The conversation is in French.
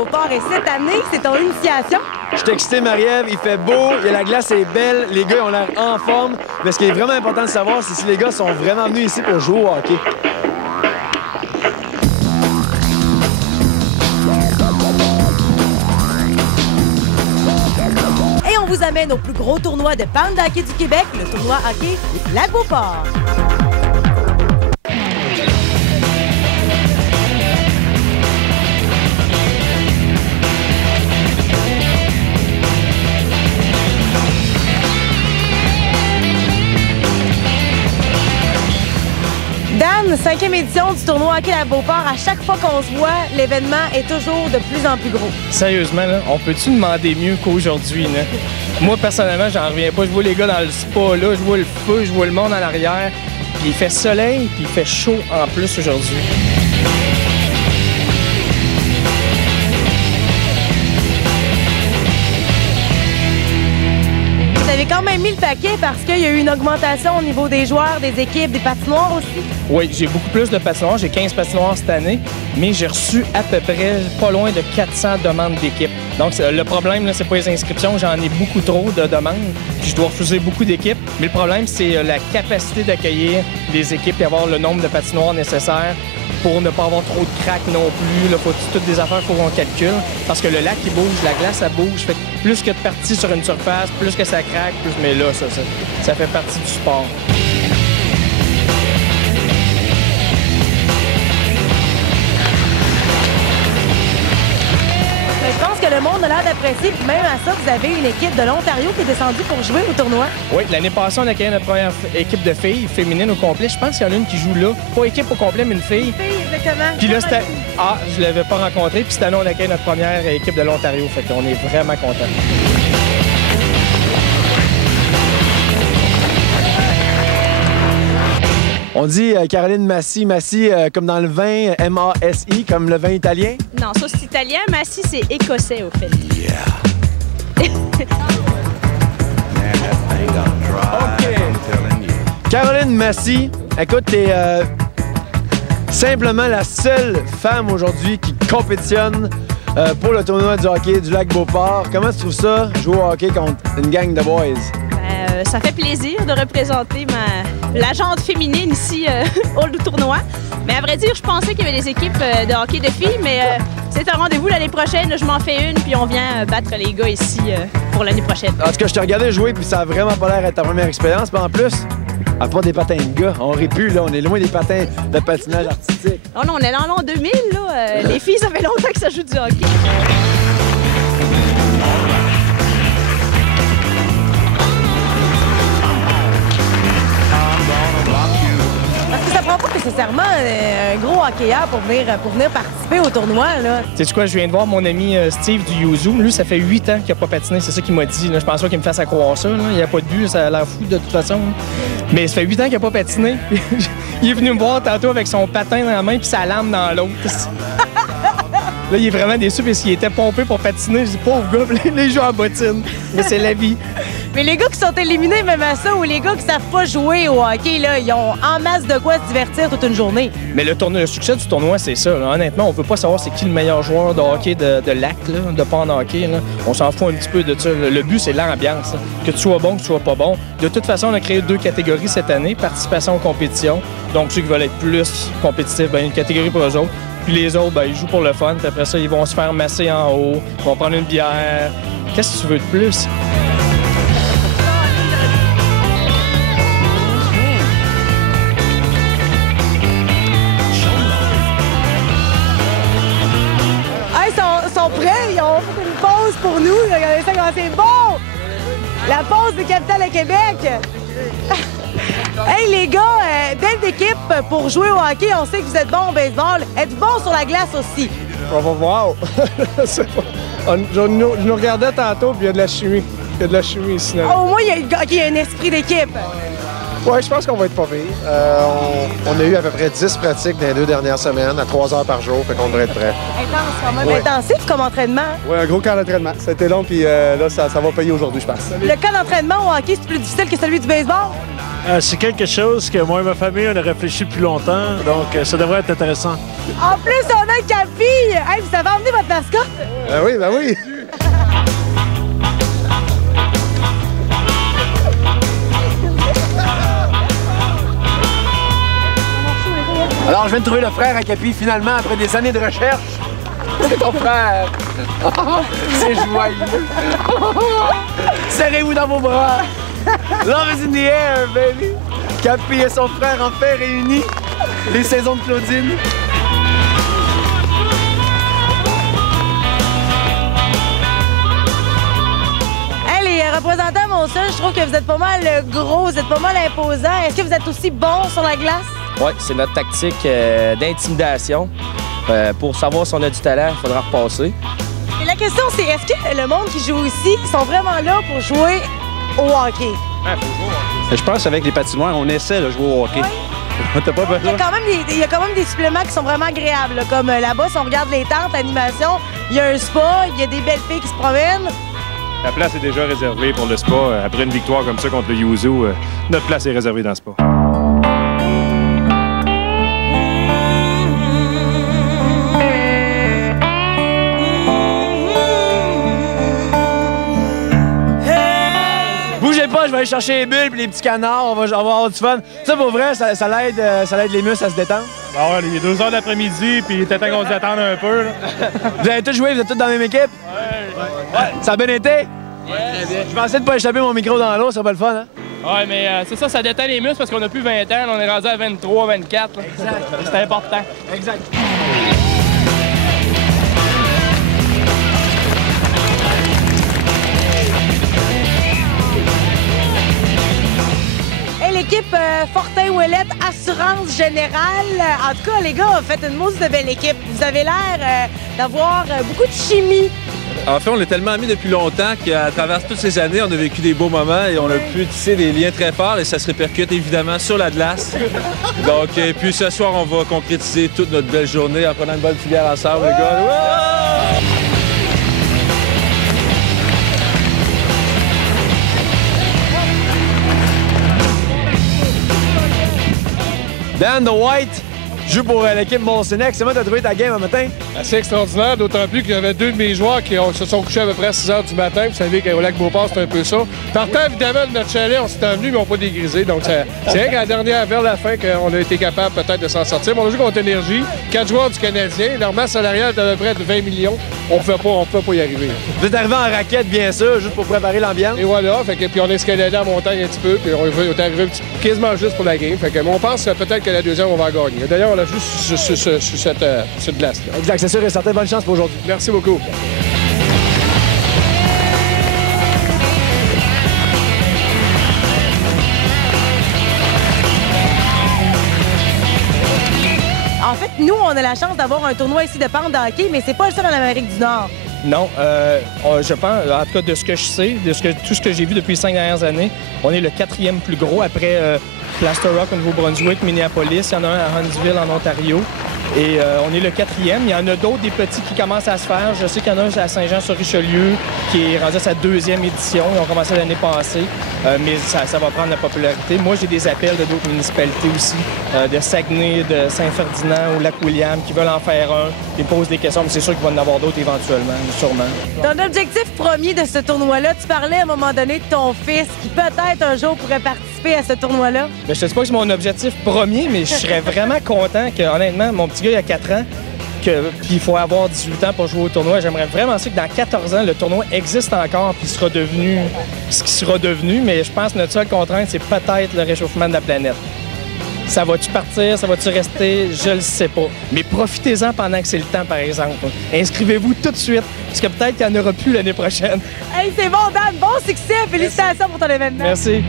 Beauport et cette année, c'est ton initiation. Je suis excité, Marie-Ève. Il fait beau, la glace est belle, les gars ils ont l'air en forme. Mais ce qui est vraiment important de savoir, c'est si les gars sont vraiment venus ici pour jouer au hockey. Et on vous amène au plus gros tournoi de bande de hockey du Québec, le tournoi hockey du Lac-Beauport. Dan, 5e édition du tournoi hockey à Beauport. À chaque fois qu'on se voit, l'événement est toujours de plus en plus gros. Sérieusement, là, on peut-tu demander mieux qu'aujourd'hui? Moi, personnellement, j'en reviens pas. Je vois les gars dans le spa, là, je vois le feu, je vois le monde en arrière. Puis il fait soleil, puis il fait chaud en plus aujourd'hui. Vous avez quand même mis le paquet parce qu'il y a eu une augmentation au niveau des joueurs, des équipes, des patinoires aussi. Oui, j'ai beaucoup plus de patinoires. J'ai 15 patinoires cette année, mais j'ai reçu à peu près pas loin de 400 demandes d'équipes. Donc, le problème, là, c'est pas les inscriptions. J'en ai beaucoup trop de demandes, puis je dois refuser beaucoup d'équipes. Mais le problème, c'est la capacité d'accueillir les équipes et avoir le nombre de patinoires nécessaires pour ne pas avoir trop de craques non plus. Là, faut toutes des affaires, il faut qu'on calcule. Parce que le lac, il bouge, la glace, elle bouge. Fait que plus que de parties sur une surface, plus que ça craque, plus... Mais là, ça fait partie du sport. Je pense que le monde a l'air d'apprécier. Puis même à ça, vous avez une équipe de l'Ontario qui est descendue pour jouer au tournoi. Oui, l'année passée, on a accueilli notre première équipe de filles féminines au complet. Je pense qu'il y en a une qui joue là. Pas équipe au complet, mais une fille. Une fille, exactement. Puis là, c'était... Ah, je l'avais pas rencontrée. Puis cette année, on a accueilli notre première équipe de l'Ontario. Fait qu'on est vraiment contents. On dit Caroline Massy, comme dans le vin, M-A-S-I, comme le vin italien. Non, ça c'est italien. Massy, c'est écossais, au fait. Caroline Massy, écoute, t'es simplement la seule femme aujourd'hui qui compétitionne pour le tournoi du hockey du Lac-Beauport. Comment tu trouves ça, jouer au hockey contre une gang de boys? Ça fait plaisir de représenter la jante féminine ici au tournoi. Mais à vrai dire, je pensais qu'il y avait des équipes de hockey de filles, mais c'est un rendez-vous l'année prochaine. Je m'en fais une, puis on vient battre les gars ici pour l'année prochaine. En tout cas, je te regardais jouer, puis ça a vraiment pas l'air d'être ta première expérience. Puis en plus, à part des patins de gars, on aurait pu, là, on est loin des patins de patinage artistique. Oh non, on est dans l'an 2000, là. Les filles, ça fait longtemps que ça joue du hockey. Parce que ça prend pas nécessairement un gros hockeyeur pour venir participer au tournoi, là. Sais-tu quoi, je viens de voir mon ami Steve du Yuzu. Lui, ça fait 8 ans qu'il n'a pas patiné. C'est ça qu'il m'a dit. Là. Je pense pas qu'il me fasse à croire ça. Là. Il n'y a pas de but, ça a l'air fou de toute façon. Mais ça fait 8 ans qu'il n'a pas patiné. Il est venu me voir tantôt avec son patin dans la main puis sa lame dans l'autre. Là, il est vraiment déçu parce qu'il était pompé pour patiner. Je dis, pauvre gars, les joueurs en bottine. Mais c'est la vie. Mais les gars qui sont éliminés même à ça, ou les gars qui savent pas jouer au hockey, là, ils ont en masse de quoi se divertir toute une journée. Mais le succès du tournoi, c'est ça. Là. Honnêtement, on veut pas savoir c'est qui le meilleur joueur de hockey de lac, là, de pond hockey. Là. On s'en fout un petit peu de ça. Le but, c'est l'ambiance. Là. Que tu sois bon, que tu sois pas bon. De toute façon, on a créé 2 catégories cette année. Participation aux compétitions. Donc, ceux qui veulent être plus compétitifs, ben, une catégorie pour eux autres. Puis les autres, ben, ils jouent pour le fun. Puis après ça, ils vont se faire masser en haut. Ils vont prendre une bière. Qu'est-ce que tu veux de plus? Ils sont prêts, ils ont fait une pause pour nous. Regardez ça, comment c'est bon! La pause du Capitale de Québec! Hey les gars, belle équipe pour jouer au hockey. On sait que vous êtes bons au baseball. Êtes-vous bons sur la glace aussi? On va voir. Je nous regardais tantôt, puis il y a de la chimie. Il y a de la chimie ici. Au moins, il y a un esprit d'équipe. Oui, je pense qu'on va être pas pire. On a eu à peu près 10 pratiques dans les 2 dernières semaines, à 3 heures par jour, fait qu'on devrait être prêt. Intense, quand même intensif comme entraînement. Oui, un gros camp d'entraînement. C'était long, puis là, ça va payer aujourd'hui, je pense. Le camp d'entraînement au hockey, c'est plus difficile que celui du baseball? C'est quelque chose que moi et ma famille, on a réfléchi depuis longtemps, donc ça devrait être intéressant. En plus, on a Capi! Hey, vous avez emmené votre mascotte? Oui, ben oui. Alors, je viens de trouver le frère à Capi, finalement, après des années de recherche. C'est ton frère. C'est joyeux. Serrez-vous dans vos bras. Love is in the air, baby. Capi et son frère enfin réunis. Les saisons de Claudine. Hey, les représentants Monson, je trouve que vous êtes pas mal gros, vous êtes pas mal imposants. Est-ce que vous êtes aussi bon sur la glace? Oui, c'est notre tactique d'intimidation. Pour savoir si on a du talent, il faudra repasser. Et la question, c'est est-ce que le monde qui joue ici sont vraiment là pour jouer au hockey? Je pense qu'avec les patinoires, on essaie de jouer au hockey. Oui. T'as pas besoin. Il y a quand même des suppléments qui sont vraiment agréables. Là, comme là-bas, si on regarde les tentes, l'animation, il y a un spa, il y a des belles filles qui se promènent. La place est déjà réservée pour le spa. Après une victoire comme ça contre le Yuzu, notre place est réservée dans le spa. Bougez pas, je vais aller chercher les bulles et les petits canards, on va avoir du fun. Ça, pour vrai, ça l'aide les muscles à se détendre. Bon, il est 2 h de l'après-midi, puis il était temps qu'on s'attende un peu. Là. Vous avez tous joué, vous êtes tous dans la même équipe? Ouais. Ça a bien été? Ouais, très bien. Je pensais de pas échapper mon micro dans l'eau, ça va le fun, hein? Oui, mais c'est ça, ça détend les muscles parce qu'on a plus 20 ans, là, on est rendu à 23, 24. Exact. C'est important. Exact. L'équipe Fortin-Ouellette Assurance Générale. En tout cas, les gars, faites une mousse de belle équipe. Vous avez l'air d'avoir beaucoup de chimie. En fait, on est tellement amis depuis longtemps qu'à travers toutes ces années, on a vécu des beaux moments et on a pu tisser des liens très forts et ça se répercute évidemment sur la glace. Donc, et puis ce soir, on va concrétiser toute notre belle journée en prenant une bonne filière ensemble, les gars. Ouais! Dan The White joue pour l'équipe Monsenex. Comment t'as trouvé ta game un matin? Assez extraordinaire, d'autant plus qu'il y avait 2 de mes joueurs qui se sont couchés à peu près à 6 h du matin. Vous savez qu'au Lac-Beauport, c'est un peu ça. Partant évidemment de notre chalet, on s'est envenu, mais ils n'ont pas dégrisé. Donc c'est vrai qu'à la dernière, vers la fin, qu'on a été capable peut-être de s'en sortir. Mais on a joué contre Énergie, 4 joueurs du Canadien. Leur masse salariale est à peu près de 20 millions. On ne pouvait pas y arriver. Vous êtes arrivé en raquette, bien sûr, juste pour préparer l'ambiance. Et voilà, puis on a escaladé en montagne un petit peu, puis on est arrivé quasiment juste pour la game. Fait que, on pense peut-être que la deuxième, on va en gagner. D'ailleurs, on l'a juste sur cette glace-là. Exact, c'est sûr et certain. Bonne chance pour aujourd'hui. Merci beaucoup. En fait, nous, on a la chance d'avoir un tournoi ici de pente de hockey, mais c'est pas le seul en Amérique du Nord. Non, je pense, en tout cas de ce que je sais, tout ce que j'ai vu depuis les 5 dernières années, on est le 4e plus gros après Plaster Rock au Nouveau-Brunswick, Minneapolis, il y en a un à Huntsville en Ontario. Et on est le 4e. Il y en a d'autres, des petits qui commencent à se faire. Je sais qu'il y en a un à Saint-Jean-sur-Richelieu qui est rendu à sa 2e édition. Ils ont commencé l'année passée, mais ça va prendre la popularité. Moi, j'ai des appels de d'autres municipalités aussi, de Saguenay, de Saint-Ferdinand ou Lac-William, qui veulent en faire un. Ils posent des questions, mais c'est sûr qu'il va y en avoir d'autres éventuellement, sûrement. Ton objectif premier de ce tournoi-là, tu parlais à un moment donné de ton fils qui peut-être un jour pourrait participer à ce tournoi-là. Bien, je ne sais pas que c'est mon objectif premier, mais je serais vraiment content que, honnêtement, mon petit gars, il a 4 ans, puis il faut avoir 18 ans pour jouer au tournoi. J'aimerais vraiment ça que dans 14 ans, le tournoi existe encore puis sera devenu ce qui sera devenu, mais je pense que notre seule contrainte, c'est peut-être le réchauffement de la planète. Ça va-tu partir? Ça va-tu rester? Je le sais pas. Mais profitez-en pendant que c'est le temps, par exemple. Inscrivez-vous tout de suite, parce que peut-être qu'il n'y en aura plus l'année prochaine. Hey, c'est bon, Dan! Bon succès! Félicitations pour ton événement! Merci.